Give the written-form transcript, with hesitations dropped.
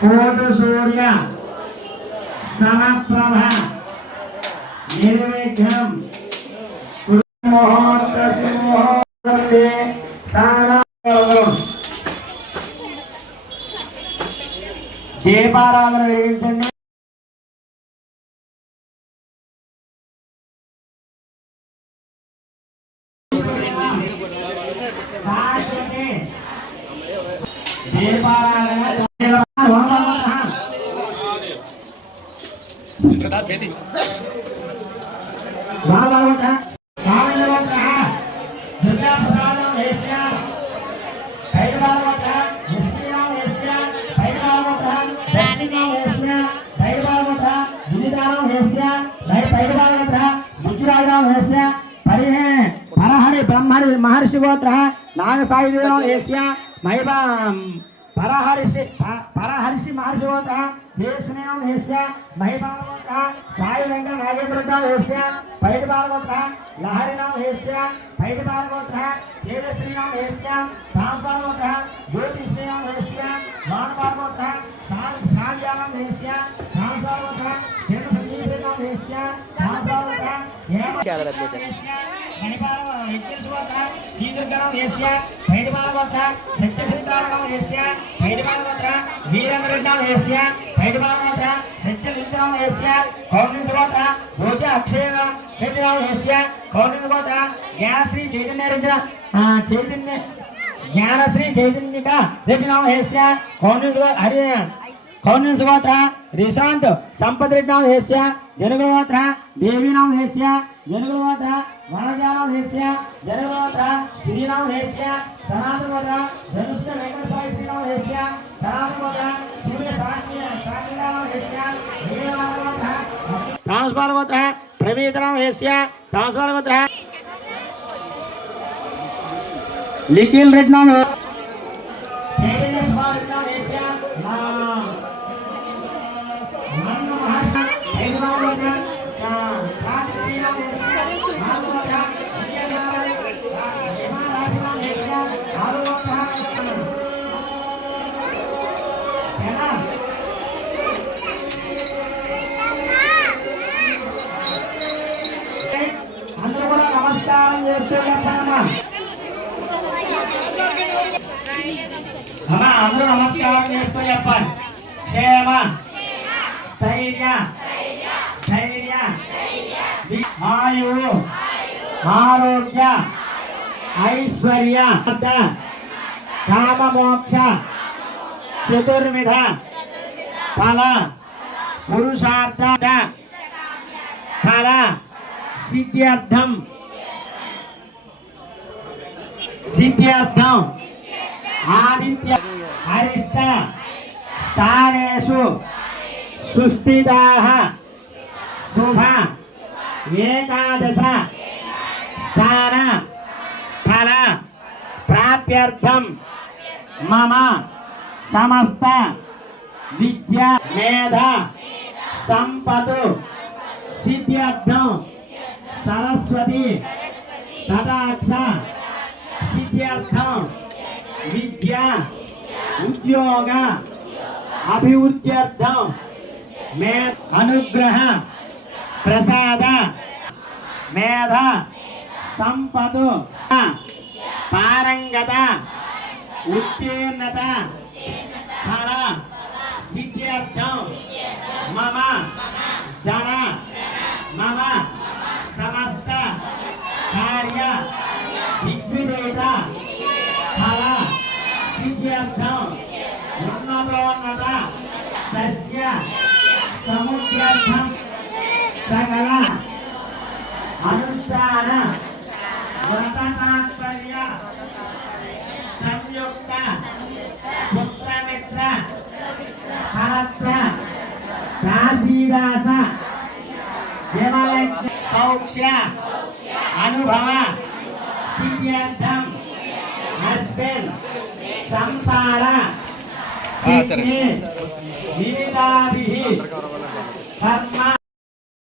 కోటి సూర్య సమప్రభ నిర్విఘ్నం ముహూర్త సుముహూర్తే దీపారాధన వెలిగించండి. परहरि ब्रह्मरि महर्षि गोत्र नागसायुदेव महिबा परहर्षि महर्षि गोत्र हेस्नेव हेस्य महिबा गोत्र साई वेंकट नागेंद्र हेस्य पैडबा गोत्र लहरिनाम हेस्य पैडबा गोत्र तेजश्रीनाम हेस्य तांबा गोत्र ज्योतिश्रीनाम हेस्य मानबा गोत्र साव्यानाम हेस्य तांबा गोत्र तेज संजीवनाम हेस्य तांबा गोत्र शीतृगणम हेस्य पैडबा गोत्र सत्यसिद्धारणम हेस्य पैडबा गोत्र वीरेंद्रनाम हेस्य पैडबा गोत्र सत्यलिंगनाम हेस्य कौर्णिक गोत्र भोज अक्षयनाम पैडबा हेस्य कौर्णिक गोत्र ज्ञानश्री चैतन्य ज्ञानश्री चैतन्यका रेड्डिनाम हेस्य कौर्णिक हरि कौर्णिक गोत्र रिशांत संपत रेड्डिनाम हेस्य जनगुल गोत्र देवीनाम हेस्य जनगुल गोत्र वनजानाम हेस्य जनगुल गोत्र श्रीनाम हेस्य सनातन गोत्र धनुष्य वेंकट साई श्रीनाम हेस्य सनातन गोत्र सूर्य साक्षीनाम हेस्य देवनाम गोत्र तांसपाल गोत्र प्रवीतनाम हेस्य तांसपाल गोत्र लिखिल रेड्डिनाम चैतन्य सुभाष रेड्डिनाम हेस्य అందరూ నమస్కారం చేస్తూ చెప్పాలి. క్షేమ స్థైర్య ధైర్య ఆయువు ఆరోగ్య ఐశ్వర్య కామమోక్ష చతుర్విధ ఫల పురుషార్థ ఫల సిద్ధ్యర్థం आदित्य अरिष्ट स्थानेषु सुस्थिताः शुभ एकादश स्थान फल प्राप्त्यर्थं मम समस्त विद्या मेध संपत्तु सिद्ध्यर्थं सरस्वती तदाक्ष सिद्ध्यर्थं विद्या उद्योग अभिवृद्ध्यर्थं मे अनुग्रह प्रसाद मेध संपत्तु पारंगत उत्तीर्णता फल सिद्ध्यर्थं मम धन मम समस्त कार्य दिग्विजयता फल सिद्ध्यर्थं उन्नतोन्नत सस्य समुद्ध्यर्थं सकल अनुष्ठान व्रततात्पर्य संयुक्त पुत्रमित्र फलत्र दासीदास देवालय सौक्ष्य अनुभव सिद्ध्यर्थं अस्मिन् संसार विविधाभिः कर्म